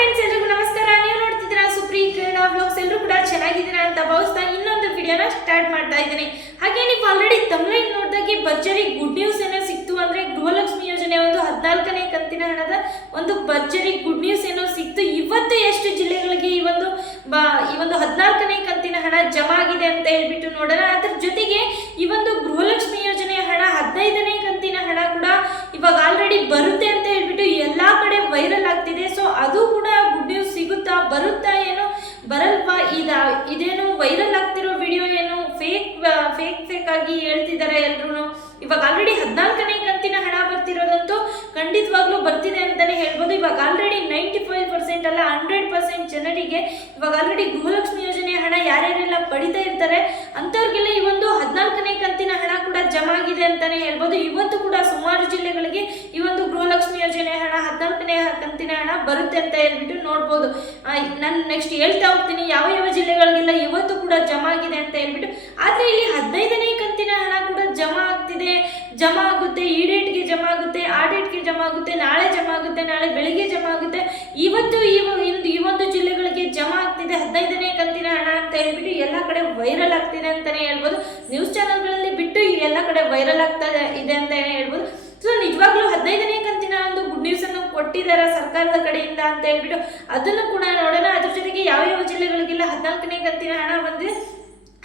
Friends ಎಲ್ರಿಗೂ ನಮಸ್ಕಾರ. ನೀವು ನೋಡ್ತಿದ್ದೀರಾ ಸುಪ್ರೀ ಕ್ರೀಡಾ ವ್ಲಾಗ್ಸ್ ಎಲ್ಲರೂ ಕೂಡ ಚೆನ್ನಾಗಿದ್ದೀರಾ ಅಂತ ಭಾವಿಸ್ತಾ ಇನ್ನೊಂದು ವಿಡಿಯೋನ ಸ್ಟಾರ್ಟ್ ಮಾಡ್ತಾ ಇದ್ದೀನಿ. ಹಾಗೆ ನೀವು ಆಲ್ರೆಡಿ ತಮ್ಲೈನ್ ನೋಡಿದಾಗೆ ಭರ್ಜರಿ ಗುಡ್ ನ್ಯೂಸ್ ಏನೋ ಸಿಕ್ತು ಅಂದ್ರೆ ಗೃಹಲಕ್ಷ್ಮಿ ಯೋಜನೆ ಒಂದು ಹದಿನಾಲ್ಕನೇ ಕಂತಿನ ಹಣದ ಒಂದು ಭರ್ಜರಿ ಗುಡ್ ನ್ಯೂಸ್ ಏನೋ ಸಿಕ್ತು. ಇವತ್ತು ಎಷ್ಟು ಜಿಲ್ಲೆಗಳಿಗೆ ಈ ಒಂದು ಈ ಒಂದು ಹದಿನಾಲ್ಕನೇ ಕಂತಿನ ಹಣ ಜಮಾ ಆಗಿದೆ ಅಂತ ಹೇಳ್ಬಿಟ್ಟು ನೋಡೋಣ. ಅದ್ರ ಜೊತೆಗೆ ಈ ಒಂದು ಗೃಹಲಕ್ಷ್ಮಿ ಯೋಜನೆಯ ಹಣ ಹದಿನೈದನೇ ಕಂತಿನ ಹಣ ಕೂಡ ಇವಾಗ ಆಲ್ರೆಡಿ ಬರುತ್ತೆ ಅಂತ ಹೇಳ್ಬಿಟ್ಟು ಎಲ್ಲಾ ಕಡೆ ವೈರಲ್ ಆಗ್ತಿದೆ ಸೊ ಅದು ಕೂಡ ಗುಡ್ ನ್ಯೂಸ್ ಸಿಗುತ್ತಾ ಬರುತ್ತಾ ಏನೋ ಬರಲ್ವಾ ಇದ ಇದೇನು ವೈರಲ್ ಆಗ್ತಿರೋ ವಿಡಿಯೋ ಏನು ಫೇಕ್ ಫೇಕ್ ಫೇಕ್ ಆಗಿ ಹೇಳ್ತಿದ್ದಾರೆ ಎಲ್ರು ಇವಾಗ ಆಲ್ರೆಡಿ ಹದಿನಾಲ್ಕನೇ ಕಂತಿನ ಹಣ ಬರ್ತಿರೋದಂತೂ ಖಂಡಿತವಾಗ್ಲೂ ಬರ್ತಿದೆ ಅಂತಾನೆ ಹೇಳ್ಬೋದು. ಇವಾಗ ಆಲ್ರೆಡಿ ನೈಂಟಿ ಫೈವ್ ಪರ್ಸೆಂಟ್ ಅಲ್ಲ ಹಂಡ್ರೆಡ್ ಪರ್ಸೆಂಟ್ ಜನರಿಗೆ ಇವಾಗ ಆಲ್ರೆಡಿ ಗೃಹಲಕ್ಷ್ಮಿ ಯೋಜನೆ ಹಣ ಯಾರ್ಯಾರೆಲ್ಲ ಪಡಿತಾ ಇರ್ತಾರೆ ಅಂಥವ್ರಿಗೆಲ್ಲ ಈ ಒಂದು ಹದಿನಾಲ್ಕನೇ ಕಂತಿನ ಹಣ ಕೂಡ ಜಮಾ ಆಗಿದೆ ಅಂತಾನೆ ಹೇಳ್ಬೋದು. ಇವತ್ತು ಕೂಡ ಸುಮಾರು ಜಿಲ್ಲೆಗಳಿಗೆ ಈ ಒಂದು ಗೃಹಲಕ್ಷ್ಮಿ ಯೋಜನೆ ಹಣ ಹದಿನಾಲ್ಕನೇ ಕಂತಿನ ಹಣ ಬರುತ್ತೆ ಅಂತ ಹೇಳ್ಬಿಟ್ಟು ನೋಡ್ಬೋದು. ನಾನು ನೆಕ್ಸ್ಟ್ ಹೇಳ್ತಾ ಹೋಗ್ತೀನಿ, ಯಾವ ಯಾವ ಜಿಲ್ಲೆಗಳಿಗೆಲ್ಲ ಇವತ್ತು ಕೂಡ ಜಮಾ ಆಗಿದೆ ಅಂತ ಹೇಳ್ಬಿಟ್ಟು. ಆದರೆ ಇಲ್ಲಿ ಹದಿನೈದನೇ ಕಂತಿನ ಹಣ ಕೂಡ ಜಮಾ ಆಗ್ತಿದೆ. ಜಮಾ ಆಗುತ್ತೆ, ಈ ಡೇಟ್ಗೆ ಜಮಾ ಆಗುತ್ತೆ, ಆ ಡೇಟ್ಗೆ ಜಮಾ ಆಗುತ್ತೆ, ನಾಳೆ ಜಮಾ ಆಗುತ್ತೆ, ನಾಳೆ ಬೆಳಿಗ್ಗೆ ಜಮಾ ಆಗುತ್ತೆ. ಇವತ್ತು ಈ ಈ ಒಂದು ಜಿಲ್ಲೆಗಳಿಗೆ ಜಮಾ ಆಗ್ತಿದೆ, ಹದಿನೈದನೇ ಕಂತಿನ ಹಣ ಅಂತ ಹೇಳ್ಬಿಟ್ಟು ಎಲ್ಲ ಕಡೆ ವೈರಲ್ ಆಗ್ತಿದೆ ಅಂತಲೇ ಹೇಳ್ಬೋದು. ನ್ಯೂಸ್ ಚಾನಲ್ಗಳಲ್ಲಿ ಬಿಟ್ಟು ಎಲ್ಲ ಕಡೆ ವೈರಲ್ ಆಗ್ತಾ ಇದೆ ಅಂತಲೇ ಹೇಳ್ಬೋದು. ಸೊ ನಿಜವಾಗ್ಲೂ ಹದಿನೈದನೇ ಕಂತಿನ ಒಂದು ಗುಡ್ ನ್ಯೂಸ್ ಅನ್ನು ಕೊಟ್ಟಿದ್ದಾರೆ ಸರ್ಕಾರದ ಕಡೆಯಿಂದ ಅಂತ ಹೇಳ್ಬಿಟ್ಟು ಅದನ್ನು ಕೂಡ ನೋಡೋಣ. ಅದ್ರ ಜೊತೆಗೆ ಯಾವ ಯಾವ ಜಿಲ್ಲೆಗಳಿಗೆಲ್ಲ ಹದಿನಾಲ್ಕನೇ ಕಂತಿನ ಹಣ ಬಂದಿದೆ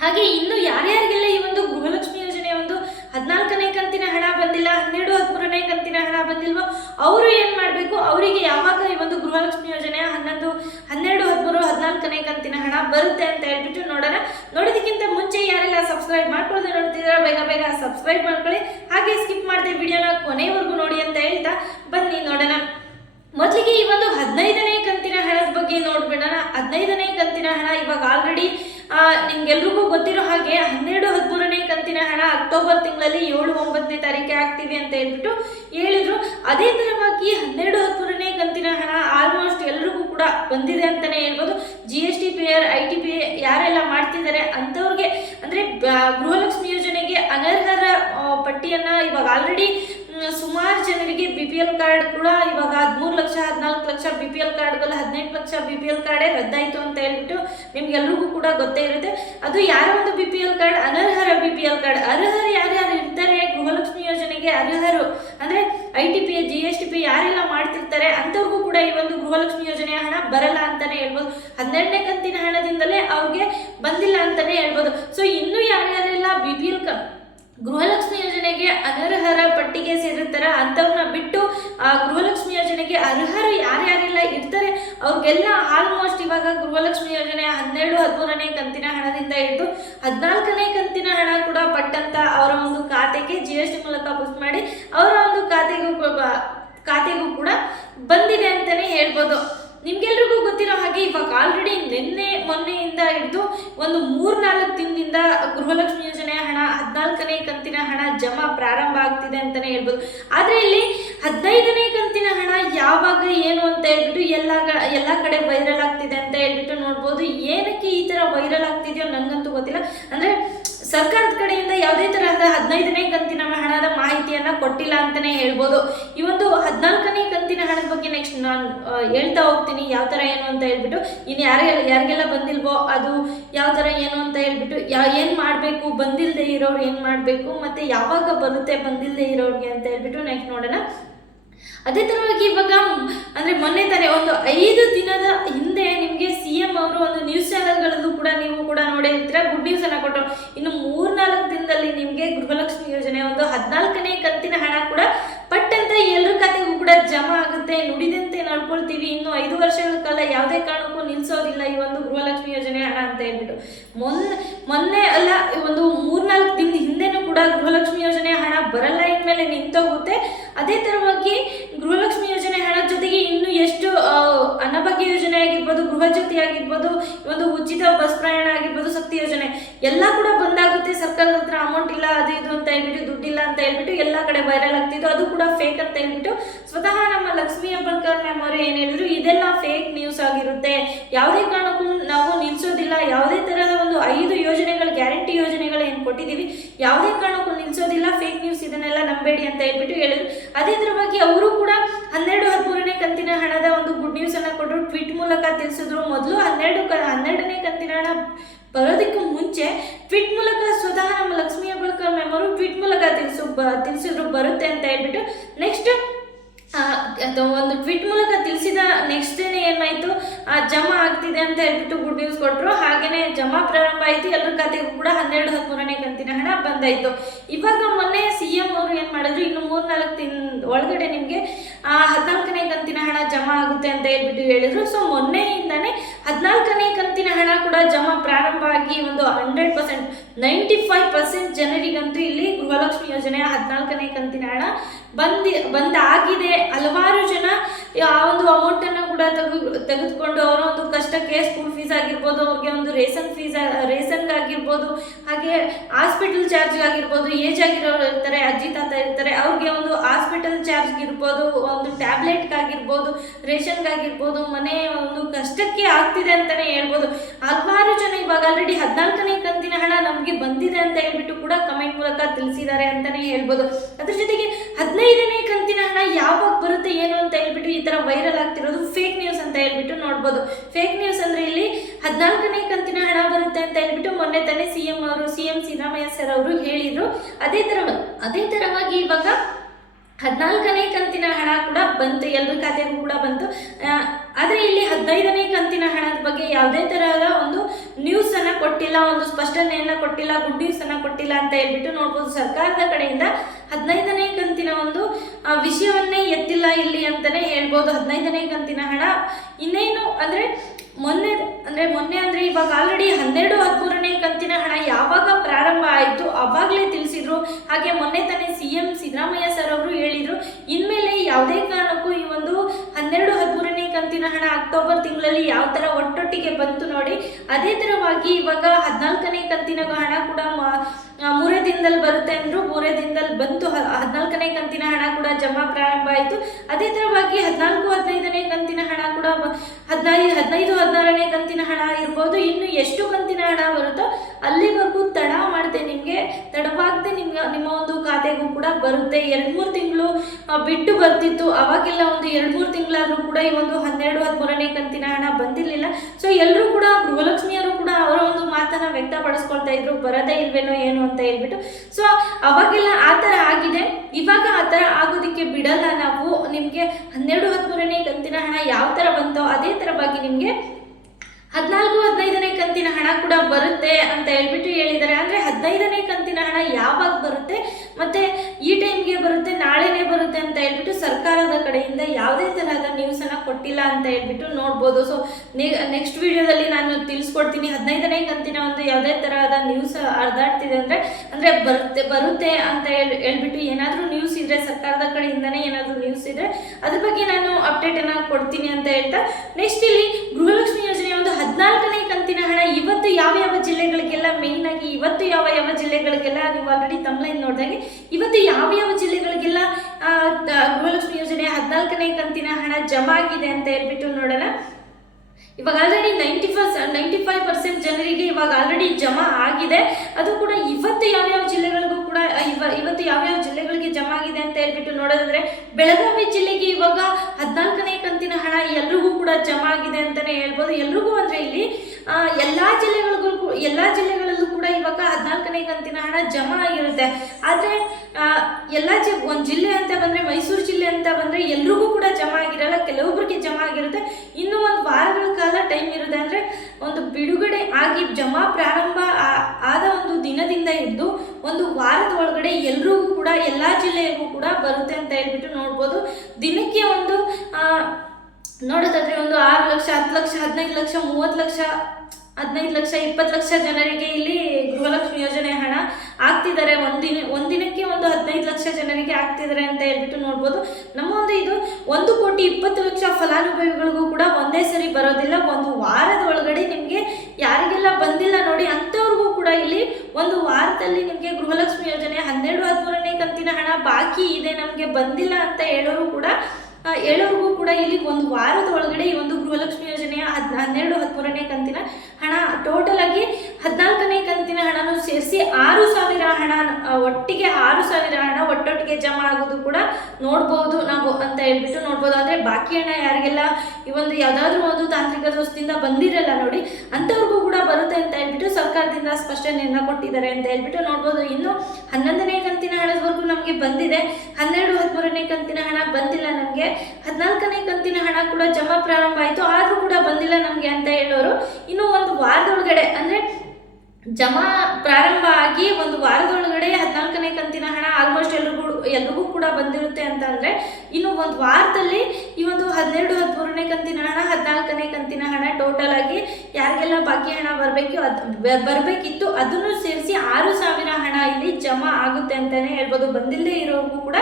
ಹಾಗೆ ಇನ್ನು ಯಾರ್ಯಾರಿಗೆಲ್ಲ ಈ ಒಂದು ಗೃಹಲಕ್ಷ್ಮಿ ಯೋಜನೆ ಒಂದು ಹದಿನಾಲ್ಕನೇ ಕಂತಿನ ಹಣ ಬಂದಿಲ್ಲ, ಹನ್ನೆರಡು, ಹದಿಮೂರನೇ ಕಂತಿನ ಹಣ ಬಂದಿಲ್ವೋ, ಅವರು ಏನು ಮಾಡಬೇಕು? ಅವರಿಗೆ ಯಾವಾಗ ಈ ಒಂದು ಗೃಹಲಕ್ಷ್ಮಿ ಯೋಜನೆ ಹನ್ನೊಂದು, ಹನ್ನೆರಡು, ಹದಿಮೂರು, ಹದಿನಾಲ್ಕನೇ ಕಂತಿನ ಹಣ ಬರುತ್ತೆ ಅಂತ ಹೇಳ್ಬಿಟ್ಟು ನೋಡೋಣ. ನೋಡೋದಕ್ಕಿಂತ ಮುಂಚೆ ಯಾರೆಲ್ಲ ಸಬ್ಸ್ಕ್ರೈಬ್ ಮಾಡ್ಕೊಳ್ಳದೆ ಬೇಗ ಸಬ್ಸ್ಕ್ರೈಬ್ ಮಾಡ್ಕೊಳ್ಳಿ. ಹಾಗೆ ಸ್ಕಿಪ್ ಮಾಡದೆ ವಿಡಿಯೋನ ಕೊನೆವರೆಗೂ ನೋಡಿ ಅಂತ ಹೇಳ್ತಾ ಬನ್ನಿ ನೋಡೋಣ. ಮೊದಲಿಗೆ ಈ ಒಂದು ಹದಿನೈದನೇ ಕಂತಿನ ಹಣದ ಬಗ್ಗೆ ನೋಡ್ಬಿಡೋಣ. ಹದಿನೈದನೇ ಕಂತಿನ ಹಣ ಇವಾಗ ಆಲ್ರೆಡಿ ನಿಮ್ಗೆಲ್ರಿಗೂ ಗೊತ್ತಿರೋ ಹಾಗೆ ಹನ್ನೆರಡು ಹದಿಮೂರನೇ ಕಂತಿನ ಹಣ ಅಕ್ಟೋಬರ್ ತಿಂಗಳಲ್ಲಿ ಏಳು ಒಂಬತ್ತನೇ ತಾರೀಕೆ ಆಗ್ತೀವಿ ಅಂತ ಹೇಳ್ಬಿಟ್ಟು ಹೇಳಿದ್ರು. ಅದೇ ತರವಾಗಿ ಹನ್ನೆರಡು ಹದಿಮೂರನೇ ಕಂತಿನ ಹಣ ಆಲ್ಮೋಸ್ಟ್ ಎಲ್ರಿಗೂ ಕೂಡ ಬಂದಿದೆ ಅಂತಾನೆ ಹೇಳ್ಬೋದು. G S T payer I T P ಯಾರೆಲ್ಲ ಮಾಡ್ತಿದ್ದಾರೆ ಅಂಥವ್ರಿಗೆ ಅಂದರೆ ಆ, ಪಟ್ಟಿಯನ್ನ ಇವಾಗ ಆಲ್ರೆಡಿ ಸುಮಾರು ಜನರಿಗೆ ಬಿ ಪಿ ಎಲ್ ಕಾರ್ಡ್ ಕೂಡ ಇವಾಗ ಹದಿಮೂರು ಲಕ್ಷ, ಹದಿನಾಲ್ಕು ಲಕ್ಷ ಬಿ ಪಿ ಎಲ್ ಕಾರ್ಡ್ಗಳು ಹದಿನೆಂಟು ಲಕ್ಷ ಬಿ ಪಿ ಎಲ್ ಕಾರ್ಡೇ ರದ್ದಾಯಿತು ಅಂತ ಹೇಳ್ಬಿಟ್ಟು ನಿಮ್ಗೆಲ್ರಿಗೂ ಕೂಡ ಗೊತ್ತೇ ಇರುತ್ತೆ. ಅದು ಯಾರ ಒಂದು ಬಿ ಪಿ ಎಲ್ ಕಾರ್ಡ್ ಅನರ್ಹರ ಬಿ ಪಿ ಎಲ್ ಕಾರ್ಡ್ ಅರ್ಹರು ಯಾರ್ಯಾರು ಇರ್ತಾರೆ ಗೃಹಲಕ್ಷ್ಮಿ ಯೋಜನೆಗೆ ಅರ್ಹರು? ಅಂದ್ರೆ I T P G S T P ಯಾರೆಲ್ಲ ಮಾಡ್ತಿರ್ತಾರೆ ಅಂಥವ್ರಿಗೂ ಕೂಡ ಈ ಒಂದು ಗೃಹಲಕ್ಷ್ಮಿ ಯೋಜನೆಯ ಹಣ ಬರಲ್ಲ ಅಂತಾನೆ ಹೇಳ್ಬೋದು. ಹನ್ನೆರಡನೇ ಕಂತಿನ ಹಣದಿಂದಲೇ ಅವ್ರಿಗೆ ಬಂದಿಲ್ಲ ಅಂತಾನೆ ಹೇಳ್ಬೋದು. ಸೊ ಇನ್ನು ಯಾರ್ಯಾರೆಲ್ಲ ಬಿ ಪಿ ಎಲ್ ಗೃಹಲಕ್ಷ್ಮಿ ಯೋಜನೆಗೆ ಅನರ್ಹರ ಪಟ್ಟಿಗೆ ಸೇರಿರ್ತಾರ. ಅಂಥವ್ರನ್ನ ಬಿಟ್ಟು ಆ ಗೃಹಲಕ್ಷ್ಮಿ ಯೋಜನೆಗೆ ಅರ್ಹರು ಯಾರ್ಯಾರೆಲ್ಲ, ಇರ್ತಾರೆ. ಅವ್ರಿಗೆಲ್ಲ ಆಲ್ಮೋಸ್ಟ್ ಇವಾಗ ಗೃಹಲಕ್ಷ್ಮಿ ಯೋಜನೆ ಹನ್ನೆರಡು, ಹದಿಮೂರನೇ ಕಂತಿನ ಹಣದಿಂದ ಹಿಡಿದು ಹದಿನಾಲ್ಕನೇ ಕಂತಿನ ಹಣ ಕೂಡ ಪಟ್ಟಂತ ಅವರ ಒಂದು ಖಾತೆಗೆ ಜಿ ಎಸ್ ಟಿ ಮೂಲಕ ಬುಕ್ ಮಾಡಿ ಅವರ ಒಂದು ಖಾತೆಗೂ ಖಾತೆಗೂ ಕೂಡ ಬಂದಿದೆ ಅಂತಾನೆ ಹೇಳ್ಬೋದು. ನಿಮ್ಗೆಲ್ರಿಗೂ ಗೊತ್ತಿರೋ ಹಾಗೆ ಇವಾಗ ಆಲ್ರೆಡಿ ನಿನ್ನೆ ಮೊನ್ನೆಯಿಂದ ಹಿಡಿದು ಒಂದು ಮೂರ್ನಾಲ್ಕು ದಿನದಿಂದ ಗೃಹಲಕ್ಷ್ಮಿ ಯೋಜನೆಯ ಹಣ, ಹದಿನಾಲ್ಕನೇ ಕಂತಿನ ಹಣ ಜಮಾ ಪ್ರಾರಂಭ ಆಗ್ತಿದೆ ಅಂತಾನೆ ಹೇಳ್ಬೋದು. ಆದರೆ ಇಲ್ಲಿ ಹದಿನೈದನೇ ಕಂತಿನ ಹಣ ಯಾವಾಗ ಏನು ಅಂತ ಹೇಳ್ಬಿಟ್ಟು ಎಲ್ಲ ಎಲ್ಲ ಕಡೆ ವೈರಲ್ ಆಗ್ತಿದೆ ಅಂತ ಹೇಳ್ಬಿಟ್ಟು ನೋಡ್ಬೋದು. ಏನಕ್ಕೆ ಈ ಥರ ವೈರಲ್ ಆಗ್ತಿದೆಯೋ ನನಗಂತೂ ಗೊತ್ತಿಲ್ಲ. ಅಂದರೆ ಸರ್ಕಾರದ ಕಡೆಯಿಂದ ಯಾವುದೇ ತರಹದ ಹದಿನೈದನೇ ಕಂತಿನ ಹಣದ ಮಾಹಿತಿಯನ್ನ ಕೊಟ್ಟಿಲ್ಲ ಅಂತಾನೆ ಹೇಳ್ಬೋದು. ಈ ಒಂದು ಹದಿನಾಲ್ಕನೇ ಕಂತಿನ ಹಣದ ಬಗ್ಗೆ ನೆಕ್ಸ್ಟ್ ನಾನು ಹೇಳ್ತಾ ಹೋಗ್ತೀನಿ. ಯಾವ ತರ ಏನು ಅಂತ ಹೇಳ್ಬಿಟ್ಟು ಇನ್ನು ಯಾರೇ, ಯಾರಿಗೆಲ್ಲ ಬಂದಿಲ್ವೋ ಅದು ಯಾವ ತರ ಏನು ಅಂತ ಹೇಳ್ಬಿಟ್ಟು, ಯಾ, ಏನು ಮಾಡಬೇಕು ಬಂದಿಲ್ಲದೆ ಇರೋರು ಏನು ಮಾಡಬೇಕು, ಮತ್ತೆ ಯಾವಾಗ ಬರುತ್ತೆ ಬಂದಿಲ್ಲದೆ ಇರೋರಿಗೆ ಅಂತ ಹೇಳ್ಬಿಟ್ಟು ನೆಕ್ಸ್ಟ್ ನೋಡೋಣ. ಅದೇ ಥರವಾಗಿ ಇವಾಗ, ಅಂದರೆ ಮೊನ್ನೆ ತಾನೇ ಒಂದು ಐದು ದಿನದ ಹಿಂದೆ ನಿಮಗೆ ಸಿ ಎಂ ಅವರು ಒಂದು ನ್ಯೂಸ್ ಚಾನೆಲ್ಗಳಲ್ಲೂ ಕೂಡ ನೀವು ಕೂಡ ನೋಡಿ ಹತ್ತಿರ ಗುಡ್ ನ್ಯೂಸ್ ಅನ್ನ ಕೊಟ್ಟರು ಇನ್ನು ಮೂರ್ನಾಲ್ಕು ದಿನದಲ್ಲಿ ನಿಮಗೆ ಗೃಹಲಕ್ಷ್ಮಿ ಯೋಜನೆ ಒಂದು ಹದಿನಾಲ್ಕನೇ ಕಂತಿನ ಹಣ ಕೂಡ ಪಟ್ಟಂತ ಎಲ್ಲರ ಖಾತೆಗೂ ಕೂಡ ಜಮಾ ಆಗುತ್ತೆ. ನುಡಿದಂತೆ ನಡ್ಕೊಳ್ತೀವಿ. ಇನ್ನು ಐದು ವರ್ಷಗಳ ಕಾಲ ಯಾವುದೇ ಕಾರಣಕ್ಕೂ ನಿಲ್ಸೋದಿಲ್ಲ ಈ ಒಂದು ಗೃಹಲಕ್ಷ್ಮಿ ಯೋಜನೆ ಹಣ ಅಂತ ಹೇಳ್ಬಿಟ್ಟು. ಮೊನ್ನೆ ಮೊನ್ನೆ ಅಲ್ಲ ಒಂದು ಮೂರ್ನಾಲ್ಕು ದಿನದ ಹಿಂದೆನೂ ಕೂಡ ಗೃಹಲಕ್ಷ್ಮಿ ಯೋಜನೆ ಹಣ ಬರಲ್ಲ, ಇನ್ಮೇಲೆ ನಿಂತೋಗುತ್ತೆ. ಅದೇ ತರವಾಗಿ ಗೃಹಲಕ್ಷ್ಮಿ ಯೋಜನೆ ಹಣ ಜೊತೆಗೆ ಇನ್ನು ಎಷ್ಟು ಅನ್ನಭಾಗ್ಯ ಯೋಜನೆ ಆಗಿರ್ಬೋದು ಗೃಹಜ್ಯೋತಿ ಆಗಿರ್ಬೋದು ಒಂದು ಉಚಿತ ಬಸ್ ಪ್ರಯಾಣ ಆಗಿರ್ಬೋದು, ಶಕ್ತಿ ಯೋಜನೆ, ಎಲ್ಲ ಕೂಡ ಬಂದಾಗುತ್ತೆ. ಸರ್ಕಾರದ ಹತ್ರ ಅಮೌಂಟ್ ಇಲ್ಲ, ಅದು ಇದು ಅಂತ ಹೇಳ್ಬಿಟ್ಟು, ದುಡ್ಡಿಲ್ಲ ಅಂತ ಹೇಳ್ಬಿಟ್ಟು ಎಲ್ಲ ಕಡೆ ವೈರಲ್ ಆಗ್ತಿದ್ದು ಅದು ಕೂಡ ಫೇಕ್ ಅಂತ ಹೇಳ್ಬಿಟ್ಟು ಸ್ವತಃ ನಮ್ಮ ಲಕ್ಷ್ಮೀ ಹೆಬ್ಬಾಳ್ಕರ್ ಮ್ಯಾಮ್ ಅವರು ಏನು ಹೇಳಿದ್ರು, ಇದೆಲ್ಲ ಫೇಕ್ ನ್ಯೂಸ್ ಆಗಿರುತ್ತೆ. ಯಾವುದೇ ಕಾರಣಕ್ಕೂ ನಾವು ನಿಲ್ಸೋದಿಲ್ಲ. ಯಾವುದೇ ತರಹದ ಒಂದು ಐದು ಯೋಜನೆಗಳು, ಗ್ಯಾರಂಟಿ ಯೋಜನೆಗಳು ಏನು ಕೊಟ್ಟಿದ್ದೀವಿ. ಯಾವುದೇ ಕಾರಣಕ್ಕೂ ನಿಲ್ಲಿಸೋದಿಲ್ಲ ಫೇಕ್ ನ್ಯೂಸ್ ಇದನ್ನೆಲ್ಲ ನಂಬೇಡಿ ಅಂತ ಹೇಳ್ಬಿಟ್ಟು ಹೇಳಿದ್ರು. ಅದೇ ತರವಾಗಿ ಅವರು ಕೂಡ ಹನ್ನೆರಡು ಹದಿಮೂರನೇ ಕಂತಿನ ಹಣದ ಒಂದು ಗುಡ್ ನ್ಯೂಸ್ ಅನ್ನ ಕೊಟ್ಟು ಟ್ವೀಟ್ ಮೂಲಕ ತಿಳಿಸಿದ್ರು. ಮೊದಲು ಹನ್ನೆರಡು ಕ, ಹನ್ನೆರಡನೇ ಕಂತಿನ ಹಣ ಬರೋದಕ್ಕೂ ಮುಂಚೆ ಟ್ವೀಟ್ ಮೂಲಕ ಸ್ವತಃ ನಮ್ಮ ಲಕ್ಷ್ಮೀ ಹೆಬ್ಬಾಳ್ಕರ್ ಮ್ಯಾಮ್ ಅವರು ಟ್ವೀಟ್ ಮೂಲಕ ತಿಳಿಸು, ಬ, ತಿಳಿಸಿದ್ರು. ಬರುತ್ತೆ ಅಂತ ಹೇಳ್ಬಿಟ್ಟು ನೆಕ್ಸ್ಟ್ ಒಂದು ಟ್ವಿಟ್ ಮೂಲಕ ತಿಳಿಸಿದ ನೆಕ್ಸ್ಟ್ ಡೇನೆ ಆ, ಜಮಾ ಆಗ್ತಿದೆ ಅಂತ ಹೇಳ್ಬಿಟ್ಟು ಗುಡ್ ನ್ಯೂಸ್ ಕೊಟ್ಟರು ಹಾಗೆಯೇ ಜಮಾ ಪ್ರಾರಂಭ ಆಯಿತು. ಎಲ್ಲರ ಖಾತೆಗೂ ಕೂಡ ಹನ್ನೆರಡು, ಹದಿಮೂರನೇ ಕಂತಿನ ಹಣ ಬಂದಾಯಿತು. ಇವಾಗ ಮೊನ್ನೆ ಸಿ ಎಂ ಅವರು ಏನು ಮಾಡಿದ್ರು? ಇನ್ನು ಮೂರ್ನಾಲ್ಕು ತಿನ್ ಒಳಗಡೆ ನಿಮಗೆ ಹದಿನಾಲ್ಕನೇ ಕಂತಿನ ಹಣ ಜಮಾ ಆಗುತ್ತೆ ಅಂತ ಹೇಳ್ಬಿಟ್ಟು ಹೇಳಿದ್ರು. ಸೊ ಮೊನ್ನೆಯಿಂದನೇ ಹದಿನಾಲ್ಕನೇ ಕಂತಿನ ಹಣ ಕೂಡ ಜಮಾ ಪ್ರಾರಂಭ ಆಗಿ ಒಂದು hundred percent ninety five percent ಜನರಿಗಂತೂ Gruhalakshmi ಯೋಜನೆ ಹದಿನಾಲ್ಕನೇ ಕಂತಿನ ಹಣ ಬಂದಿ, ಬಂದಾಗಿದೆ. ಹಲವಾರು ಜನ ಆ ಒಂದು ಅಮೌಂಟನ್ನು ಕೂಡ ತೆಗೆ ತೆಗೆದುಕೊಂಡು ಅವರ ಒಂದು ಕಷ್ಟಕ್ಕೆ ಸ್ಕೂಲ್ ಫೀಸ್ ಆಗಿರ್ಬೋದು, ಅವ್ರಿಗೆ ಒಂದು ರೇಷನ್ ಫೀಸ್ ರೇಷನ್ಗಾಗಿರ್ಬೋದು ಹಾಗೆ ಹಾಸ್ಪಿಟಲ್ ಚಾರ್ಜ್ ಆಗಿರ್ಬೋದು ಏಜ್ ಆಗಿರೋರು ಇರ್ತಾರೆ, ಅಜ್ಜಿ ತಾತ ಇರ್ತಾರೆ, ಅವ್ರಿಗೆ ಒಂದು ಹಾಸ್ಪಿಟಲ್ ಚಾರ್ಜ್ ಇರ್ಬೋದು, ಒಂದು ಟ್ಯಾಬ್ಲೆಟ್ಗಾಗಿರ್ಬೋದು ರೇಷನ್ಗಾಗಿರ್ಬೋದು ಮನೆ ಒಂದು ಕಷ್ಟಕ್ಕೆ ಆಗ್ತಿದೆ ಅಂತಲೇ ಹೇಳ್ಬೋದು. ಹಲವಾರು ಜನ ಇವಾಗ ಆಲ್ರೆಡಿ ಹದಿನಾಲ್ಕನೇ ಕಂತಿನ ಹಣ ನಮಗೆ ಬಂದಿದೆ ಅಂತ ಹೇಳ್ಬಿಟ್ಟು ಕೂಡ ಕಮೆಂಟ್ ಮೂಲಕ ತಿಳಿಸಿದ್ದಾರೆ ಅಂತಾನೆ ಹೇಳ್ಬೋದು. ಅದ್ರ ಜೊತೆಗೆ ಹದಿನೈದನೇ ಕಂತಿನ ಹಣ ಯಾವಾಗ ಬರುತ್ತೆ ಏನು ಅಂತ ಹೇಳ್ಬಿಟ್ಟು ಈ ತರ ವೈರಲ್ ಆಗ್ತಿರೋದು ಫೇಕ್ ನ್ಯೂಸ್ ಅಂತ ಹೇಳ್ಬಿಟ್ಟು ನೋಡ್ಬೋದು. ಫೇಕ್ ನ್ಯೂಸ್ ಅಂದ್ರೆ ಇಲ್ಲಿ ಹದಿನಾಲ್ಕನೇ ಕಂತಿನ ಹಣ ಬರುತ್ತೆ ಅಂತ ಹೇಳ್ಬಿಟ್ಟು ಮೊನ್ನೆ ತಾನೇ ಸಿ ಎಂ ಅವರು ಸಿ ಎಂ ಸಿದ್ದರಾಮಯ್ಯ ಸರ್ ಅವರು ಹೇಳಿದ್ರು. ಅದೇ ತರ ಅದೇ ತರವಾಗಿ ಇವಾಗ ಹದಿನಾಲ್ಕನೇ ಕಂತಿನ ಹಣ ಕೂಡ ಬಂತು ಎಲ್ಲರ ಖಾತೆಗೂ ಕೂಡ ಬಂತು. ಆದರೆ ಇಲ್ಲಿ ಹದಿನೈದನೇ ಕಂತಿನ ಹಣದ ಬಗ್ಗೆ ಯಾವುದೇ ತರಹದ ಒಂದು ನ್ಯೂಸನ್ನು ಕೊಟ್ಟಿಲ್ಲ, ಒಂದು ಸ್ಪಷ್ಟನೆಯನ್ನ ಕೊಟ್ಟಿಲ್ಲ ಗುಡ್ ನ್ಯೂಸ್ ಅನ್ನ ಕೊಟ್ಟಿಲ್ಲ ಅಂತ ಹೇಳ್ಬಿಟ್ಟು ನೋಡ್ಬೋದು ಸರ್ಕಾರದ ಕಡೆಯಿಂದ ಹದಿನೈದನೇ ಕಂತಿನ ಒಂದು ವಿಷಯವನ್ನೇ ಎತ್ತಿಲ್ಲ ಇಲ್ಲಿ ಅಂತಾನೆ ಹೇಳ್ಬೋದು. ಹದಿನೈದನೇ ಕಂತಿನ ಹಣ ಇನ್ನೇನು ಅಂದ್ರೆ ಮೊನ್ನೆ ಅಂದ್ರೆ ಮೊನ್ನೆ ಅಂದ್ರೆ ಇವಾಗ ಆಲ್ರೆಡಿ ಹನ್ನೆರಡು, ಹದಿಮೂರನೇ ಕಂತಿನ ಹಣ ಯಾವಾಗ ಪ್ರಾರಂಭ ಆಯಿತು ಅವಾಗ್ಲೇ ತಿಳಿಸಿದ್ರು. ಹಾಗೆ ಮೊನ್ನೆ ತಾನೇ ಸಿ ಎಂ ಸಿದ್ದರಾಮಯ್ಯ ಸರ್ ಅವರು ಹೇಳಿದ್ರು. ಇನ್ಮೇಲೆ ಯಾವುದೇ ಕಾರಣಕ್ಕೂ ಈ ಒಂದು ಹನ್ನೆರಡು, ಹದಿಮೂರನೇ ಕಂತಿನ ಹಣ ಅಕ್ಟೋಬರ್ ತಿಂಗಳಲ್ಲಿ ಯಾವ ತರ ಒಟ್ಟೊಟ್ಟಿಗೆ ಬಂತು ನೋಡಿ, ಅದೇ ತರವಾಗಿ ಇವಾಗ ಹದಿನಾಲ್ಕನೇ ಕಂತಿನ ಹಣ ಕೂಡ ಮೂರೇ ದಿನದಲ್ಲಿ ಬರುತ್ತೆ ಅಂದ್ರು ಮೂರೇ ದಿನದಲ್ಲಿ ಬಂತು. ಹದಿನಾಲ್ಕನೇ ಕಂತಿನ ಹಣ ಕೂಡ ಜಮಾ ಪ್ರಾರಂಭ ಆಯಿತು. ಅದೇ ತರವಾಗಿ ಹದಿನಾಲ್ಕು, ಹದಿನೈದನೇ ಕಂತಿನ ಹಣ ಕೂಡ ಹದಿನೈದು ಹದಿನೈದು, ಹದಿನಾರನೇ ಕಂತಿನ ಹಣ ಇರ್ಬೋದು. ಇನ್ನು ಎಷ್ಟು ಕಂತಿನ ಹಣ ಬರುತ್ತೋ ಅಲ್ಲಿವರೆಗೂ ತಡ ಮಾಡದೆ ನಿಮಗೆ, ತಡವಾಗದೆ ನಿಮ್ಗೆ, ನಿಮ್ಮ ಒಂದು ಖಾತೆಗೂ ಕೂಡ ಬರುತ್ತೆ. ಎರಡು ಮೂರು ತಿಂಗಳು ಬಿಟ್ಟು ಬರ್ತಿತ್ತು. ಅವಾಗೆಲ್ಲ ಒಂದು ಎರಡು ಮೂರು ತಿಂಗಳಾದರೂ ಕೂಡ ಈ ಒಂದು ಹನ್ನೆರಡು ಹದಿಮೂರನೇ ಕಂತಿನ ಹಣ ಬಂದಿರಲಿಲ್ಲ. ಸೊ ಎಲ್ಲರೂ ಕೂಡ ಗೃಹಲಕ್ಷ್ಮಿಯರು ಕೂಡ ಅವರ ಒಂದು ಮಾತನ್ನ ವ್ಯಕ್ತಪಡಿಸ್ಕೊಳ್ತಾ ಇದ್ರು. ಬರದೇ ಇಲ್ವೇನೋ ಏನು ಅಂತ ಹೇಳ್ಬಿಟ್ಟು. ಸೊ ಅವಾಗೆಲ್ಲ ಆ ಥರ ಆಗಿದೆ. ಇವಾಗ ಆ ಥರ ಆಗೋದಕ್ಕೆ ಬಿಡಲ್ಲ ನಾವು. ನಿಮಗೆ ಹನ್ನೆರಡು ಹದಿಮೂರನೇ ಕಂತಿನ ಹಣ ಯಾವ ಥರ ಬಂತೋ ಅದೇ ಥರವಾಗಿ ನಿಮಗೆ ಹದಿನಾಲ್ಕು, ಹದಿನೈದನೇ ಕಂತಿನ ಹಣ ಕೂಡ ಬರುತ್ತೆ ಅಂತ ಹೇಳ್ಬಿಟ್ಟು ಹೇಳಿದ್ದಾರೆ. ಅಂದರೆ ಹದಿನೈದನೇ ಕಂತಿನ ಹಣ ಯಾವಾಗ ಬರುತ್ತೆ? ಮತ್ತು ಈ ಟೈಮ್ಗೆ ಬರುತ್ತೆ, ನಾಳೆನೇ ಬರುತ್ತೆ ಅಂತ ಹೇಳ್ಬಿಟ್ಟು ಸರ್ಕಾರದ ಕಡೆಯಿಂದ ಯಾವುದೇ ಕೊಟ್ಟಿಲ್ಲ ಅಂತ ಹೇಳ್ಬಿಟ್ಟು ನೋಡ್ಬೋದು. ಸೊ ನೆಕ್ಸ್ಟ್ ವಿಡಿಯೋದಲ್ಲಿ ನಾನು ತಿಳಿಸ್ಕೊಡ್ತೀನಿ. ಹದಿನೈದನೇ ಕಂತಿನ ಒಂದು ಯಾವುದೇ ತರಹದ ನ್ಯೂಸ್ ಹರಿದಾಡ್ತಿದೆ ಅಂದರೆ ಅಂದರೆ ಬರುತ್ತೆ ಬರುತ್ತೆ ಅಂತ ಹೇಳಿ, ಹೇಳ್ಬಿಟ್ಟು ಏನಾದರೂ ನ್ಯೂಸ್ ಇದ್ದರೆ ಸರ್ಕಾರದ ಕಡೆಯಿಂದನೇ ಏನಾದರೂ ನ್ಯೂಸ್ ಇದ್ದರೆ ಅದ್ರ ಬಗ್ಗೆ ನಾನು ಅಪ್ಡೇಟನ್ನು ಕೊಡ್ತೀನಿ ಅಂತ ಹೇಳ್ತಾ ನೆಕ್ಸ್ಟ್ ಇಲ್ಲಿ ಗೃಹಲಕ್ಷ್ಮಿ ಯೋಜನೆ ಒಂದು ಹದಿನಾಲ್ಕನೇ ಕಂತಿನ ಹಣ. ಇವತ್ತು ಯಾವ ಯಾವ ಜಿಲ್ಲೆಗಳಿಗೆಲ್ಲ ಮೇಯ್ನ್ ಆಗಿ ಇವತ್ತು ಯಾವ ಯಾವ ಜಿಲ್ಲೆಗಳಿಗೆಲ್ಲ, ನೀವು ಆಲ್ರೆಡಿ ತಮ್ಲೈನ್ ನೋಡಿದಾಗೆ, ಇವತ್ತು ಯಾವ ಯಾವ ಜಿಲ್ಲೆಗಳಿಗೆಲ್ಲ ಹದಿನಾಲ್ಕನೇ ಕಂತಿನ ಹಣ ಜಮಾ ಆಗಿದೆ ಅಂತ ಹೇಳ್ಬಿಟ್ಟು ನೋಡೋಣ. ಇವಾಗ already ninety first ninety five percent ಜನರಿಗೆ ಇವಾಗ ಆಲ್ರೆಡಿ ಜಮಾ ಆಗಿದೆ. ಅದು ಕೂಡ ಇವತ್ತು ಯಾವ್ಯಾವ ಜಿಲ್ಲೆಗಳಿಗೂ ಕೂಡ ಇವ, ಇವತ್ತು ಯಾವ್ಯಾವ ಜಿಲ್ಲೆಗಳಿಗೆ ಜಮಾ ಆಗಿದೆ ಅಂತ ಹೇಳ್ಬಿಟ್ಟು ನೋಡೋದಾದ್ರೆ ಬೆಳಗಾವಿ ಜಿಲ್ಲೆಗೆ ಇವಾಗ ಹದಿನಾಲ್ಕನೇ ಕಂತಿನ ಹಣ ಎಲ್ರಿಗೂ ಕೂಡ ಜಮಾ ಆಗಿದೆ ಅಂತಾನೆ ಹೇಳ್ಬೋದು. ಎಲ್ರಿಗೂ ಅಂದರೆ ಇಲ್ಲಿ ಎಲ್ಲಾ ಜಿಲ್ಲೆಗಳಿಗೂ, ಎಲ್ಲಾ ಜಿಲ್ಲೆಗಳಲ್ಲೂ ಕೂಡ ಇವಾಗ ಹದಿನಾಲ್ಕನೇ ಕಂತಿನ ಹಣ ಜಮಾ ಆಗಿರುತ್ತೆ. ಆದರೆ ಎಲ್ಲ ಜಿ, ಒಂದು ಜಿಲ್ಲೆ ಅಂತ ಬಂದರೆ, ಮೈಸೂರು ಜಿಲ್ಲೆ ಅಂತ ಬಂದರೆ ಎಲ್ರಿಗೂ ಕೂಡ ಜಮಾ ಆಗಿರಲ್ಲ ಕೆಲವೊಬ್ಬರಿಗೆ ಜಮಾ ಆಗಿರುತ್ತೆ. ಇನ್ನೂ ಒಂದು ವಾರಗಳ ಕಾಲ ಟೈಮ್ ಇರುತ್ತೆ. ಅಂದರೆ ಒಂದು ಬಿಡುಗಡೆ ಆಗಿ ಜಮಾ ಪ್ರಾರಂಭ ಆದ ಒಂದು ದಿನದಿಂದ ಹಿಡಿದು ಒಂದು ವಾರದ ಒಳಗಡೆ ಎಲ್ರಿಗೂ ಕೂಡ, ಎಲ್ಲ ಜಿಲ್ಲೆಗೂ ಕೂಡ ಬರುತ್ತೆ ಅಂತ ಹೇಳ್ಬಿಟ್ಟು ನೋಡ್ಬೋದು. ದಿನಕ್ಕೆ ಒಂದು ನೋಡೋದಾದ್ರೆ ಒಂದು ಆರು ಲಕ್ಷ, ಹತ್ತು ಲಕ್ಷ, ಹದಿನೈದು ಲಕ್ಷ, ಮೂವತ್ತು ಲಕ್ಷ ಹದಿನೈದು ಲಕ್ಷ, ಇಪ್ಪತ್ತು ಲಕ್ಷ ಜನರಿಗೆ ಇಲ್ಲಿ ಗೃಹಲಕ್ಷ್ಮಿ ಯೋಜನೆ ಹಣ ಆಗ್ತಿದ್ದಾರೆ ಒಂದಿನ, ಒಂದಿನಕ್ಕೆ ಒಂದು ಹದಿನೈದು ಲಕ್ಷ ಜನರಿಗೆ ಆಗ್ತಿದ್ದಾರೆ ಅಂತ ಹೇಳ್ಬಿಟ್ಟು ನೋಡ್ಬೋದು. ನಮ್ಮ ಒಂದು ಇದು ಒಂದು ಕೋಟಿ ಇಪ್ಪತ್ತು ಲಕ್ಷ ಫಲಾನುಭವಿಗಳಿಗೂ ಕೂಡ ಒಂದೇ ಸರಿ ಬರೋದಿಲ್ಲ. ಒಂದು ವಾರದ ಒಳಗಡೆ ನಿಮಗೆ ಯಾರಿಗೆಲ್ಲ ಬಂದಿಲ್ಲ ನೋಡಿ, ಅಂಥವ್ರಿಗೂ ಕೂಡ ಇಲ್ಲಿ ಒಂದು ವಾರದಲ್ಲಿ ನಿಮಗೆ ಗೃಹಲಕ್ಷ್ಮಿ ಯೋಜನೆ ಹನ್ನೆರಡು, ಹದಿಮೂರನೇ ಕಂತಿನ ಹಣ ಬಾಕಿ ಇದೆ, ನಮಗೆ ಬಂದಿಲ್ಲ ಅಂತ ಹೇಳೋರು ಕೂಡ ಹೇಳೋರಿಗೂ ಕೂಡ ಇಲ್ಲಿ ಒಂದು ವಾರದ ಒಳಗಡೆ ಈ ಒಂದು ಗೃಹಲಕ್ಷ್ಮಿ ಯೋಜನೆಯ ಹದ್ ಹನ್ನೆರಡು ಹದಿಮೂರನೇ ಕಂತಿನ ಹಣ. ಟೋಟಲ್ ಆಗಿ ಹದಿನಾಲ್ಕನೇ ಕಂತಿನ ಹಣನೂ ಸೇರಿಸಿ ಆರು ಹಣ ಒಟ್ಟಿಗೆ ಆರು ಸಾವಿರ ಹಣ ಒಟ್ಟೊಟ್ಟಿಗೆ ಜಮಾ ಆಗೋದು ಕೂಡ ನೋಡ್ಬೋದು ನಾವು ಅಂತ ಹೇಳ್ಬಿಟ್ಟು ನೋಡ್ಬೋದು. ಆದರೆ ಬಾಕಿ ಹಣ ಯಾರಿಗೆಲ್ಲ ಈ ಒಂದು ಯಾವುದಾದ್ರೂ ಒಂದು ತಾಂತ್ರಿಕ ದೋಸ್ತಿಂದ ಬಂದಿರಲ್ಲ ನೋಡಿ, ಅಂಥವ್ರಿಗೂ ಕೂಡ ಬರುತ್ತೆ ಅಂತ ಹೇಳ್ಬಿಟ್ಟು ಸರ್ಕಾರದಿಂದ ಸ್ಪಷ್ಟನೆಯನ್ನು ಕೊಟ್ಟಿದ್ದಾರೆ ಅಂತ ಹೇಳ್ಬಿಟ್ಟು ನೋಡ್ಬೋದು. ಇನ್ನು ಹನ್ನೊಂದನೇ ಕಂತಿನ ಹಣದವರೆಗೂ ನಮಗೆ ಬಂದಿದೆ. ಹನ್ನೆರಡು, ಹದಿಮೂರನೇ ಕಂತಿನ ಹಣ ಬಂದಿಲ್ಲ ನಮಗೆ. ಹದಿನಾಲ್ಕನೇ ಕಂತಿನ ಹಣ ಕೂಡ ಜಮಾ ಪ್ರಾರಂಭ ಆಯಿತು, ಆದರೂ ಕೂಡ ಬಂದಿಲ್ಲ ನಮಗೆ ಅಂತ ಹೇಳೋರು. ಇನ್ನು ಒಂದು ವಾರದೊಳಗಡೆ, ಅಂದರೆ ಜಮಾ ಪ್ರಾರಂಭ ಆಗಿ ಒಂದು ವಾರದೊಳಗಡೆ ಹದಿನಾಲ್ಕನೇ ಕಂತಿನ ಹಣ ಆಲ್ಮೋಸ್ಟ್ ಎಲ್ರಿಗೂ ಎಲ್ರಿಗೂ ಕೂಡ ಬಂದಿರುತ್ತೆ ಅಂತ ಅಂದರೆ ಇನ್ನು ಒಂದು ವಾರದಲ್ಲಿ ಈ ಒಂದು ಹನ್ನೆರಡು ಹದಿಮೂರನೇ ಕಂತಿನ ಹಣ, ಹದಿನಾಲ್ಕನೇ ಕಂತಿನ ಹಣ ಟೋಟಲ್ ಆಗಿ ಯಾರಿಗೆಲ್ಲ ಬಾಕಿ ಹಣ ಬರಬೇಕು ಅದು ಬರಬೇಕಿತ್ತು ಅದನ್ನು ಸೇರಿಸಿ ಆರು ಸಾವಿರ ಹಣ ಇಲ್ಲಿ ಜಮಾ ಆಗುತ್ತೆ ಅಂತಲೇ ಹೇಳ್ಬೋದು. ಬಂದಿಲ್ಲದೆ ಇರೋರ್ಗೂ ಕೂಡ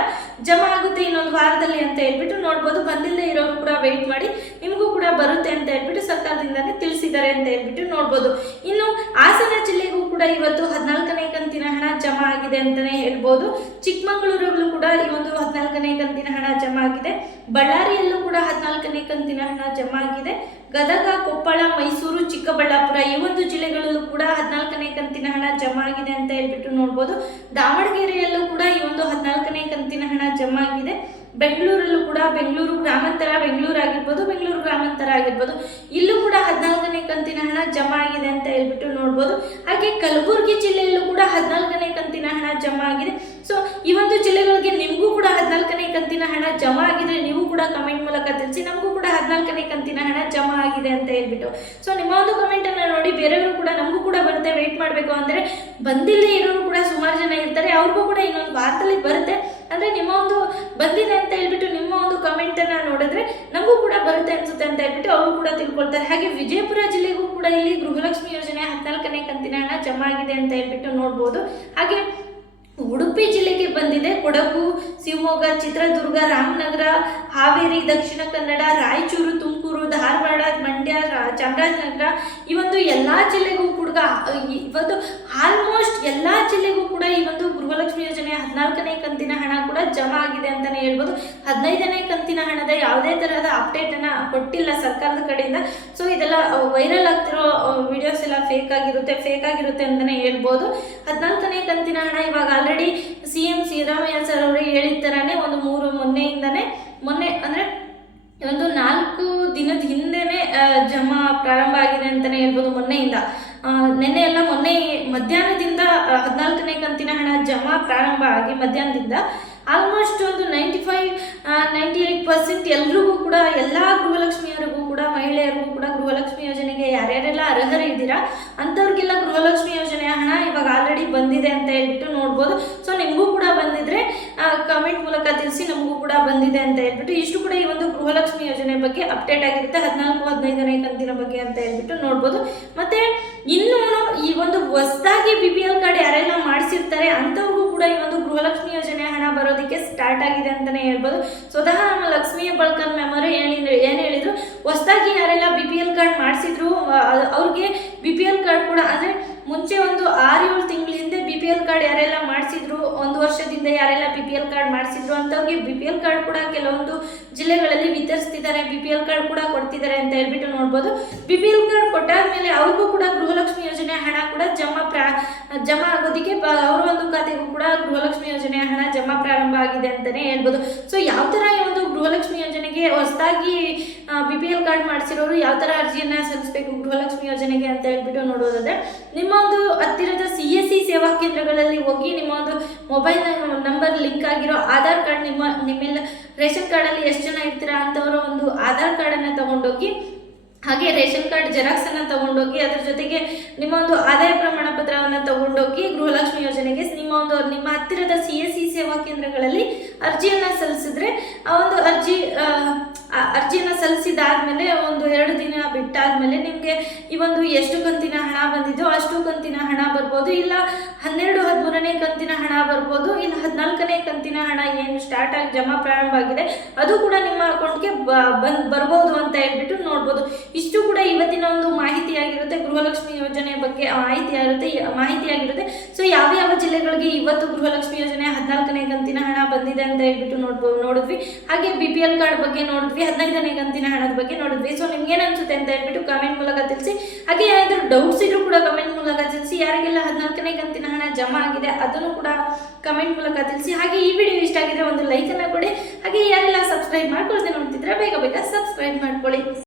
ಜಮಾ ಆಗುತ್ತೆ ಇನ್ನೊಂದು ವಾರದಲ್ಲಿ ಅಂತ ಹೇಳ್ಬಿಟ್ಟು ನೋಡ್ಬೋದು. ಬಂದಿಲ್ಲದೆ ಇರೋರು ಕೂಡ ವೆಯ್ಟ್ ಮಾಡಿ ನಿಮಗೂ ಕೂಡ ಬರುತ್ತೆ ಅಂತ ಹೇಳ್ಬಿಟ್ಟು ಸರ್ಕಾರದಿಂದನೇ ತಿಳಿಸಿದ್ದಾರೆ ಅಂತ ಹೇಳ್ಬಿಟ್ಟು ನೋಡ್ಬೋದು. ಇನ್ನು ಹಾಸನ ಜಿಲ್ಲೆಗೂ ಕೂಡ ಇವತ್ತು ಹದಿನಾಲ್ಕನೇ ಕಂತಿನ ಹಣ ಜಮಾ ಆಗಿದೆ ಅಂತಾನೆ ಹೇಳ್ಬೋದು. ಚಿಕ್ಕಮಗಳೂರಲ್ಲೂ ಕೂಡ ಈ ಒಂದು ಹದಿನಾಲ್ಕನೇ ಕಂತಿನ ಹಣ ಜಮಾ ಆಗಿದೆ. ಬಳ್ಳಾರಿಯಲ್ಲೂ ಕೂಡ ಹದಿನಾಲ್ಕನೇ ಕಂತಿನ ಹಣ ಜಮಾ ಆಗಿದೆ. ಗದಗ, ಕೊಪ್ಪಳ, ಮೈಸೂರು, ಚಿಕ್ಕಬಳ್ಳಾಪುರ ಈ ಒಂದು ಜಿಲ್ಲೆಗಳಲ್ಲೂ ಕೂಡ ಹದಿನಾಲ್ಕನೇ ಕಂತಿನ ಹಣ ಜಮಾ ಆಗಿದೆ ಅಂತ ಹೇಳ್ಬಿಟ್ಟು ನೋಡ್ಬೋದು. ದಾವಣಗೆರೆಯಲ್ಲೂ ಕೂಡ ಈ ಒಂದು ಹದಿನಾಲ್ಕನೇ ಕಂತಿನ ಹಣ ಜಮಾ ಆಗಿದೆ. ಬೆಂಗಳೂರಲ್ಲೂ ಕೂಡ ಬೆಂಗಳೂರು ಗ್ರಾಮಾಂತರ, ಬೆಂಗಳೂರು ಆಗಿರ್ಬೋದು, ಬೆಂಗಳೂರು ಗ್ರಾಮಾಂತರ ಆಗಿರ್ಬೋದು. ಇಲ್ಲೂ ಕೂಡ ಹದಿನಾಲ್ಕನೇ ಕಂತಿನ ಹಣ ಜಮಾ ಆಗಿದೆ ಅಂತ ಹೇಳ್ಬಿಟ್ಟು ನೋಡ್ಬೋದು. ಹಾಗೆ ಕಲಬುರಗಿ ಜಿಲ್ಲೆಯಲ್ಲೂ ಕೂಡ ಹದಿನಾಲ್ಕನೇ ಕಂತಿನ ಹಣ ಜಮಾ ಆಗಿದೆ. ಸೊ ಈ ಒಂದು ಜಿಲ್ಲೆಗಳಿಗೆ ನಿಮಗೂ ಕೂಡ ಹದಿನಾಲ್ಕನೇ ಕಂತಿನ ಹಣ ಜಮಾ ಆಗಿದೆ. ನೀವು ಕೂಡ ಕಮೆಂಟ್ ಮೂಲಕ ತಿಳಿಸಿ, ನಮಗೂ ಕೂಡ ಹದಿನಾಲ್ಕನೇ ಕಂತಿನ ಹಣ ಜಮಾ ಆಗಿದೆ ಅಂತ ಹೇಳ್ಬಿಟ್ಟು. ಸೊ ನಿಮ್ಮ ಒಂದು ಕಮೆಂಟನ್ನು ನೋಡಿ, ಬೇರೆಯವರು ಕೂಡ ನಮಗೂ ಕೂಡ ಬರುತ್ತೆ. ವೆಯ್ಟ್ ಮಾಡಬೇಕು ಅಂದರೆ ಬಂದಿಲ್ಲದೆ ಇರೋರು ಕೂಡ ಸುಮಾರು ಜನ ಇರ್ತಾರೆ. ಅವ್ರಿಗೂ ಕೂಡ ಇನ್ನೊಂದು ವಾರದಲ್ಲಿ ಬರುತ್ತೆ. ಅಂದರೆ ನಿಮ್ಮ ಒಂದು ಬಂದಿದೆ ಅಂತ ಹೇಳ್ಬಿಟ್ಟು ನಿಮ್ಮ ಒಂದು ಕಮೆಂಟನ್ನು ನೋಡಿದ್ರೆ ನಮಗೂ ಕೂಡ ಬರುತ್ತೆ ಅನ್ಸುತ್ತೆ ಅಂತ ಹೇಳ್ಬಿಟ್ಟು ಅವರು ಕೂಡ ತಿಳ್ಕೊಳ್ತಾರೆ. ಹಾಗೆ ವಿಜಯಪುರ ಜಿಲ್ಲೆಗೂ ಕೂಡ ಇಲ್ಲಿ ಗೃಹಲಕ್ಷ್ಮಿ ಯೋಜನೆ ಹದಿನಾಲ್ಕನೇ ಕಂತಿನ ಹಣ ಜಮಾ ಆಗಿದೆ ಅಂತ ಹೇಳ್ಬಿಟ್ಟು ನೋಡ್ಬೋದು. ಹಾಗೆ ಉಡುಪಿ ಜಿಲ್ಲೆಗೆ ಬಂದಿದೆ. ಕೊಡಗು, ಶಿವಮೊಗ್ಗ, ಚಿತ್ರದುರ್ಗ, ರಾಮನಗರ, ಹಾವೇರಿ, ದಕ್ಷಿಣ ಕನ್ನಡ, ರಾಯಚೂರು, ತುಮಕೂರು, ಧಾರವಾಡ, ಮಂಡ್ಯ ಚಾಮರಾಜನಗರ ಈ ಒಂದು ಎಲ್ಲ ಜಿಲ್ಲೆಗೂ ಕೂಡ ಇವತ್ತು ಆಲ್ಮೋಸ್ಟ್ ಎಲ್ಲ ಜಿಲ್ಲೆಗೂ ಕೂಡ ಈ ಒಂದು ಗೃಹಲಕ್ಷ್ಮಿ ಯೋಜನೆ ಹದಿನಾಲ್ಕನೇ ಕಂತಿನ ಹಣ ಕೂಡ ಜಮಾ ಆಗಿದೆ ಅಂತಲೇ ಹೇಳ್ಬೋದು. ಹದಿನೈದನೇ ಕಂತಿನ ಹಣದ ಯಾವುದೇ ತರಹದ ಅಪ್ಡೇಟನ್ನು ಕೊಟ್ಟಿಲ್ಲ ಸರ್ಕಾರದ ಕಡೆಯಿಂದ. ಸೊ ಇದೆಲ್ಲ ವೈರಲ್ ಆಗ್ತಿರೋ ವಿಡಿಯೋಸ್ ಎಲ್ಲ ಫೇಕ್ ಆಗಿರುತ್ತೆ ಫೇಕ್ ಆಗಿರುತ್ತೆ ಅಂತಲೇ ಹೇಳ್ಬೋದು. ಹದಿನಾಲ್ಕನೇ ಕಂತಿನ ಹಣ ಇವಾಗ already C M Siddaramaiah sir ಅವರು ಹೇಳಿದ ಥರನೇ ಒಂದು ಮೂರು ಮೊನ್ನೆಯಿಂದನೇ, ಮೊನ್ನೆ ಅಂದರೆ ಒಂದು ನಾಲ್ಕು ದಿನದ ಹಿಂದೆನೆ ಜಮಾ ಪ್ರಾರಂಭ ಆಗಿದೆ ಅಂತಲೇ ಹೇಳ್ಬೋದು ಮೊನ್ನೆಯಿಂದ. ನಿನ್ನೆ ಎಲ್ಲ ಮೊನ್ನೆ ಮಧ್ಯಾಹ್ನದಿಂದ ಹದಿನಾಲ್ಕನೇ ಕಂತಿನ ಹಣ ಜಮಾ ಪ್ರಾರಂಭ ಆಗಿ ಮಧ್ಯಾಹ್ನದಿಂದ. ಆಲ್ಮೋಸ್ಟ್ ಒಂದು ninety five ninety eight percent ಎಲ್ರಿಗೂ ಕೂಡ, ಎಲ್ಲ ಗೃಹಲಕ್ಷ್ಮಿಯವರಿಗೂ ಕೂಡ, ಮಹಿಳೆಯರಿಗೂ ಕೂಡ ಗೃಹಲಕ್ಷ್ಮಿ ಯೋಜನೆಗೆ ಯಾರ್ಯಾರೆಲ್ಲ ಅರ್ಹರಿದ್ದೀರಾ ಅಂಥವ್ರಿಗೆಲ್ಲ ಗೃಹಲಕ್ಷ್ಮಿ ಯೋಜನೆಯ ಹಣ ಇವಾಗ ಆಲ್ರೆಡಿ ಬಂದಿದೆ ಅಂತ ಹೇಳ್ಬಿಟ್ಟು ನೋಡ್ಬೋದು. ಸೊ ನಿಮಗೂ ಕೂಡ ಬಂದಿದ್ರೆ ಕಮೆಂಟ್ ಮೂಲಕ ತಿಳಿಸಿ ನಮಗೂ ಕೂಡ ಬಂದಿದೆ ಅಂತ ಹೇಳ್ಬಿಟ್ಟು, ಇಷ್ಟು ಕೂಡ ಈ ಒಂದು ಗೃಹಲಕ್ಷ್ಮಿ ಯೋಜನೆ ಬಗ್ಗೆ ಅಪ್ಡೇಟ್ ಆಗಿರುತ್ತೆ. ಹದಿನಾಲ್ಕು, ಹದಿನೈದನೇ ಕಂತಿನ ಬಗ್ಗೆ ಅಂತ ಹೇಳ್ಬಿಟ್ಟು ನೋಡ್ಬೋದು. ಮತ್ತೆ, ಇನ್ನು ಈ ಒಂದು ಹೊಸದಾಗಿ ಬಿ ಪಿ ಎಲ್ ಕಾರ್ಡ್ ಯಾರೆಲ್ಲ ಮಾಡಿಸಿರ್ತಾರೆ, ಅಂಥವ್ರಿಗೂ ಕೂಡ ಈ ಒಂದು ಗೃಹಲಕ್ಷ್ಮಿ ಬರೋದಕ್ಕೆ ಸ್ಟಾರ್ಟ್ ಆಗಿದೆ ಅಂತಾನೆ ಹೇಳ್ಬೋದು. ಸ್ವತಃ ನಮ್ಮ ಲಕ್ಷ್ಮೀ ಹೆಬ್ಬಾಳ್ಕರ್ ಮೆಮೊರಿ ಹೇಳಿದ್ರು, ಏನು ಹೇಳಿದ್ರು, ಹೊಸದಾಗಿ ಯಾರೆಲ್ಲ ಬಿ ಪಿ ಎಲ್ ಕಾರ್ಡ್ ಮಾಡಿಸಿದ್ರು ಅವ್ರಿಗೆ ಬಿ ಪಿ ಎಲ್ ಕಾರ್ಡ್ ಕೂಡ ಅಂದ್ರೆ ಮುಂಚೆ ಒಂದು ಆರು ಏಳು ತಿಂಗಳ ಹಿಂದೆ ಬಿ ಪಿ ಎಲ್ ಕಾರ್ಡ್ ಯಾರೆಲ್ಲ ಮಾಡಿಸಿದ್ರು, ಒಂದು ವರ್ಷದಿಂದ ಯಾರೆಲ್ಲ ಬಿ ಪಿ ಎಲ್ ಕಾರ್ಡ್ ಮಾಡಿಸಿದ್ರು ಅಂತವ್ರಿಗೆ ಬಿ ಪಿ ಎಲ್ ಕಾರ್ಡ್ ಕೂಡ ಕೆಲವೊಂದು ಜಿಲ್ಲೆಗಳಲ್ಲಿ ವಿತರಿಸ್ತಿದ್ದಾರೆ ಬಿ ಪಿ ಎಲ್ ಕಾರ್ಡ್ ಕೂಡ ಕೊಡ್ತಿದ್ದಾರೆ ಅಂತ ಹೇಳ್ಬಿಟ್ಟು ನೋಡ್ಬೋದು. ಬಿ ಪಿ ಎಲ್ ಕಾರ್ಡ್ ಕೊಟ್ಟಾದ್ಮೇಲೆ ಅವ್ರಿಗೂ ಕೂಡ ಗೃಹಲಕ್ಷ್ಮಿ ಯೋಜನೆ ಹಣ ಕೂಡ ಜಮಾ ಪ್ರಾ, ಜಮಾ ಆಗೋದಕ್ಕೆ ಅವ್ರ ಕೂಡ ಗೃಹಲಕ್ಷ್ಮಿ ಯೋಜನೆಯ ಹಣ ಜಮಾ ಪ್ರಾರಂಭ ಆಗಿದೆ ಅಂತಲೇ ಹೇಳ್ಬೋದು. ಸೊ ಯಾವ ಥರ ಈ ಒಂದು ಗೃಹಲಕ್ಷ್ಮಿ ಯೋಜನೆಗೆ ಹೊಸದಾಗಿ ಬಿ ಪಿ ಎಲ್ ಕಾರ್ಡ್ ಮಾಡಿಸಿರೋರು ಯಾವ ಥರ ಅರ್ಜಿಯನ್ನು ಸಲ್ಲಿಸಬೇಕು ಗೃಹಲಕ್ಷ್ಮಿ ಯೋಜನೆಗೆ ಅಂತ ಹೇಳ್ಬಿಟ್ಟು ನೋಡೋದಾದ್ರೆ, ನಿಮ್ಮ ಒಂದು ಹತ್ತಿರದ ಸಿ ಎಸ್ ಸಿ ಸೇವಾ ಕೇಂದ್ರಗಳಲ್ಲಿ ಹೋಗಿ ನಿಮ್ಮ ಒಂದು ಮೊಬೈಲ್ ನಂಬರ್ ಲಿಂಕ್ ಆಗಿರೋ ಆಧಾರ್ ಕಾರ್ಡ್ ನಿಮ್ಮ, ನಿಮ್ಮೆಲ್ಲ ರೇಷನ್ ಕಾರ್ಡಲ್ಲಿ ಎಷ್ಟು ಜನ ಇರ್ತೀರಾ ಅಂತವರ ಒಂದು ಆಧಾರ್ ಕಾರ್ಡನ್ನು ತಗೊಂಡೋಗಿ ಹಾಗೆ ರೇಷನ್ ಕಾರ್ಡ್ ಜೆರಾಕ್ಸ್ ಅನ್ನ ತಗೊಂಡೋಗಿ ಅದ್ರ ಜೊತೆಗೆ ನಿಮ್ಮ ಒಂದು ಆದಾಯ ಪ್ರಮಾಣ ಪತ್ರವನ್ನು ತಗೊಂಡೋಗಿ ಗೃಹಲಕ್ಷ್ಮಿ ಯೋಜನೆಗೆ ನಿಮ್ಮ ಒಂದು ನಿಮ್ಮ ಹತ್ತಿರದ ಸಿ ಎಸ್ ಸಿ ಸೇವಾ ಕೇಂದ್ರಗಳಲ್ಲಿ ಅರ್ಜಿಯನ್ನು ಸಲ್ಲಿಸಿದ್ರೆ ಆ ಒಂದು ಅರ್ಜಿ ಅರ್ಜಿನ ಸಲ್ಲಿಸಿದಾದ್ಮೇಲೆ ಒಂದು ಎರಡು ದಿನ ಬಿಟ್ಟಾದ್ಮೇಲೆ ನಿಮಗೆ ಈ ಒಂದು ಎಷ್ಟು ಕಂತಿನ ಹಣ ಬಂದಿದೆಯೋ ಅಷ್ಟು ಕಂತಿನ ಹಣ ಬರ್ಬೋದು. ಇಲ್ಲ ಹನ್ನೆರಡು, ಹದಿಮೂರನೇ ಕಂತಿನ ಹಣ ಬರ್ಬೋದು. ಇನ್ನು ಹದಿನಾಲ್ಕನೇ ಕಂತಿನ ಹಣ ಏನು ಸ್ಟಾರ್ಟ್ ಆಗಿ ಜಮಾ ಪ್ರಾರಂಭ ಆಗಿದೆ, ಅದು ಕೂಡ ನಿಮ್ಮ ಅಕೌಂಟ್ಗೆ ಬಂದು ಬರ್ಬೋದು ಅಂತ ಹೇಳ್ಬಿಟ್ಟು ನೋಡ್ಬೋದು. ಇಷ್ಟು ಕೂಡ ಇವತ್ತಿನ ಒಂದು ಮಾಹಿತಿ ಯೋಜನೆ ಬಗ್ಗೆ ಮಾಹಿತಿ ಇರುತ್ತೆ ಮಾಹಿತಿ ಆಗಿರುತ್ತೆ. ಸೊ ಯಾವ ಯಾವ ಜಿಲ್ಲೆಗಳಿಗೆ ಇವತ್ತು ಗೃಹಲಕ್ಷ್ಮಿ ಯೋಜನೆ ಹದಿನಾಲ್ಕನೇ ಕಂತಿನ ಹಣ ಬಂದಿದೆ ಅಂತ ಹೇಳ್ಬಿಟ್ಟು ನೋಡ್ಬೋದು ನೋಡಿದ್ವಿ. ಹಾಗೆ ಬಿ ಪಿ ಎಲ್ ಕಾರ್ಡ್ ಬಗ್ಗೆ ನೋಡಿದ್ವಿ, ಹದಿನೈದನೇ ಕಂತಿನ ಹಣದ ಬಗ್ಗೆ ನೋಡಿದ್ವಿ. ಸೊ ನಿಮ್ಗೆ ಏನು ಅನ್ಸುತ್ತೆ ಅಂತ ಹೇಳ್ಬಿಟ್ಟು ಕಾಮೆಂಟ್ ಮೂಲಕ ತಿಳಿಸಿ. ಹಾಗೆ ಏನಾದರೂ ಡೌಟ್ಸ್ ಇದ್ರೂ ಕೂಡ ಕಮೆಂಟ್ ಮೂಲಕ ತಿಳಿಸಿ. ಯಾರಿಗೆಲ್ಲ ಹದಿನಾಲ್ಕನೇ ಕಂತಿನ ಹಣ ಜಮಾ ಆಗಿದೆ ಅದನ್ನು ಕೂಡ ಕಮೆಂಟ್ ಮೂಲಕ ತಿಳಿಸಿ. ಹಾಗೆ ಈ ವಿಡಿಯೋ ಇಷ್ಟ ಆಗಿದ್ರೆ ಒಂದು ಲೈಕನ್ನು ಕೊಡಿ. ಹಾಗೆ ಯಾರೆಲ್ಲ ಸಬ್ಸ್ಕ್ರೈಬ್ ಮಾಡ್ಕೊಳ್ದೆ ನೋಡ್ತಿದ್ರೆ ಬೇಗ ಬೇಗ ಸಬ್ಸ್ಕ್ರೈಬ್ ಮಾಡ್ಕೊಳ್ಳಿ.